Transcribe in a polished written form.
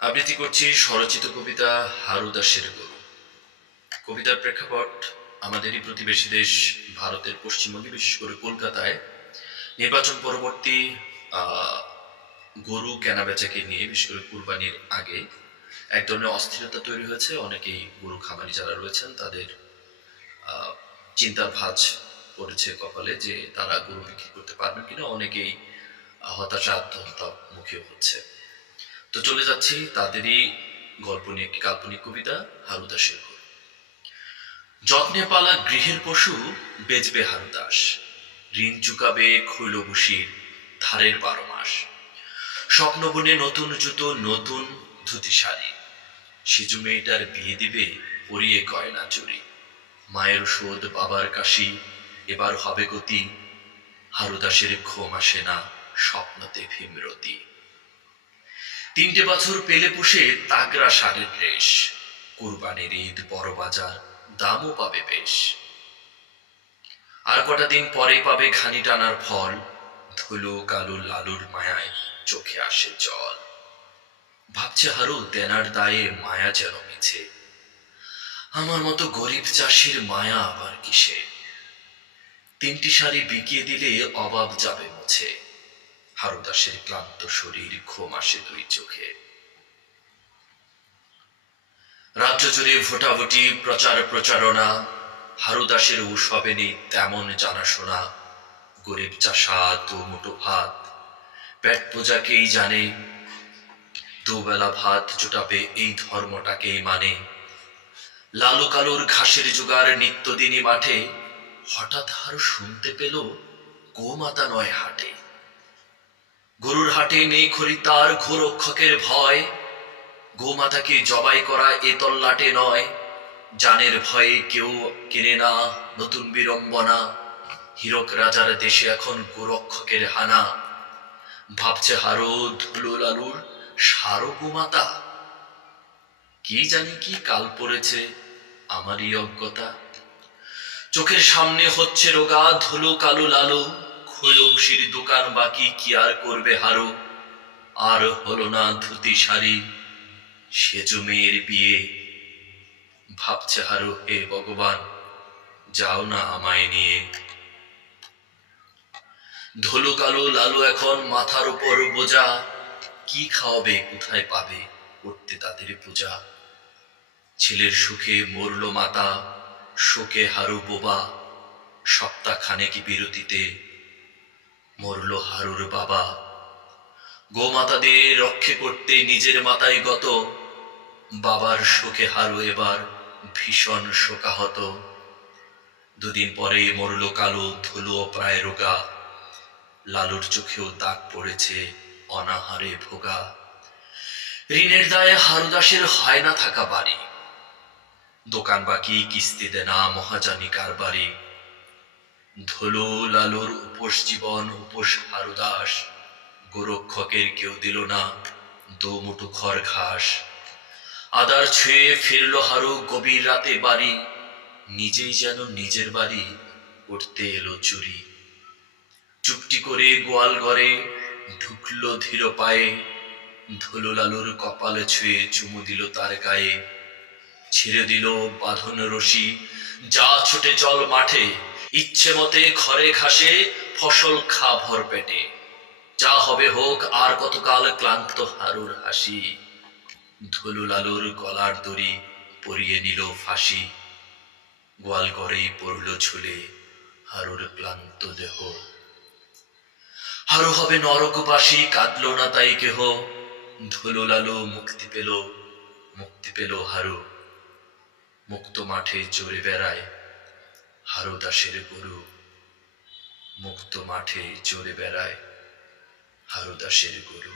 আবৃত্তি করছি স্বরচিত কবিতা হারু দাসের গরু। কবিতার প্রেক্ষাপট আমাদেরই প্রতিবেশী দেশ ভারতের পশ্চিমবঙ্গে, বিশেষ করে কলকাতায় নির্বাচন পরবর্তী গরু কেনাবেচাকে নিয়ে, বিশেষ করে কুরবানির আগে এক ধরনের অস্থিরতা তৈরি হয়েছে। অনেকেই গরু খামারি যারা রয়েছেন তাদের চিন্তার ভাঁজ পড়েছে কপালে যে তারা গরু বিক্রি করতে পারবেন কিনা। অনেকেই হতাশা আত্মহত্যা মুখী হচ্ছে। তো চলে যাচ্ছি তাদেরই গল্প নিয়ে একটি কাল্পনিক কবিতা হারু দাসের গরু। যত্নে পালা গৃহের পশু বেচবে হারু দাস, ঋণ চুকাবে খৈল বসির ধারের 12 মাস। স্বপ্ন বনে নতুন জুতো নতুন ধুতি শাড়ি, সেজু মেয়েটার বিয়ে দিবে পরিয়ে গয়না চুরি। মায়ের শোধ বাবার কাশি এবার হবে গতি, হারু দাসের ঘুম আসে না স্বপ্নতে ভীমরতি। 3টে বছর পেলে পুষে তাগরা সারের রেশ, কুরবানির ঈদ বড় বাজার দামও পাবে বেশ। আর কটা দিন পরে পাবে ঘানি টানার ফল, ধুলো কালো লালুর মায়ায় চোখে আসে জল। ভাবছে হারু দেনার দায়ে মায়া যেন মিছে, আমার মতো গরিব চাষির মায়া আবার কিসে। 3টি শাড়ি বিকিয়ে দিলে অভাব যাবে মুছে, হারু দাসের ক্লান্ত শরীর ঘুম আসে 2 চোখে। রাজ্য জুড়ে ভোটাভুটি প্রচার প্রচারণা, হারু দাসের উৎসবে নেই তেমন জানাশোনা। গরিব চাষা 2 মুঠো ভাত, পেট পূজাকেই জানে, 2 বেলা ভাত জোটাবে এই ধর্মটাকেই মানে। লালু কালুর ঘাসের জোগাড় নিত্যদিনই মাঠে, হঠাৎ হারু শুনতে পেল গোমাতা নয় হাটে। গরুর হাটে নেই খরিদ্দার, ঘোরক্ষকের ভয়, গোমাতাকে জবাই করা এ তল্লাটে নয়। জানের ভয়ে কেউ কেনে না নতুন বিড়ম্বনা, হীরক রাজার দেশে এখন গোরক্ষকের হানা। ভাবছে হারু ধুলো লালুর সারো গোমাতা, কি জানি কি কাল পড়েছে আমারই অজ্ঞতা। চোখের সামনে হচ্ছে রোগা ধুলো কালো লালু, খৈলবুসির দোকান বাকি কি আর করবে হারু। আর হলো না ধুতি শাড়ি সেজু মেয়ের বিয়ে, ভাবছে হারু হে ভগবান যাও না আমায় নিয়ে। ধুলো কালো লালু এখন মাথার উপর বোঝা, কি খাওয়াবে কোথায় পাবে করতে তাদের পূজা। ছেলের সুখে মরল মাতা, শোকে হারু বোবা, সপ্তাহখানেক বিরতিতে মরল হারুর বাবা। গোমাতাদের রক্ষে করতে নিজের মাথায় গত, বাবার শোকে হারু এবার ভীষণ শোকাহত। 2 দিন পরে মরল কালো, ধুলো প্রায় রোগা, লালুর চোখেও দাগ পড়েছে অনাহারে ভোগা। ঋণের দায়ে হারু দাসের হয় না থাকা বাড়ি, দোকান বাকি কিস্তি দেনা মহাজানি কারবারি। ধুলো লালুর উপোস জীবন উপোস হারু দাস, গোরক্ষকের কেউ দিল না 2 মুঠো খড় ঘাস। আদার ছুঁয়ে ফিরল হারু গভীর রাতে বাড়ি, নিজেই যেন নিজের বাড়ি করতে এলো চুরি। চুপটি করে গোয়াল ঘরে ঢুকলো ধীর পায়ে, ধুলো লালুর কপালে ছুঁয়ে চুমু দিল তার গায়ে। ছেড়ে দিল বাঁধন রশি, যা ছুটে চল মাঠে, ইচ্ছে মতে খড়ে ঘাসে ফসল খা ভর পেটে। যা হবে হোক আর কতকাল ক্লান্ত হারুর হাসি, ধুলো লালুর গলার দড়ি পরিয়ে নিল ফাঁসি। গোয়াল ঘরেই পড়ল ঝুলে হারুর ক্লান্ত দেহ, হারু হবে নরকবাসী কাঁদল না তাই কেহ। ধুলো লালু মুক্তি পেল হারু, মুক্ত মাঠে চড়ে বেড়ায় হারু দাসের গরু। মুক্ত মাঠে চড়ে বেড়ায় হারু দাসের গরু।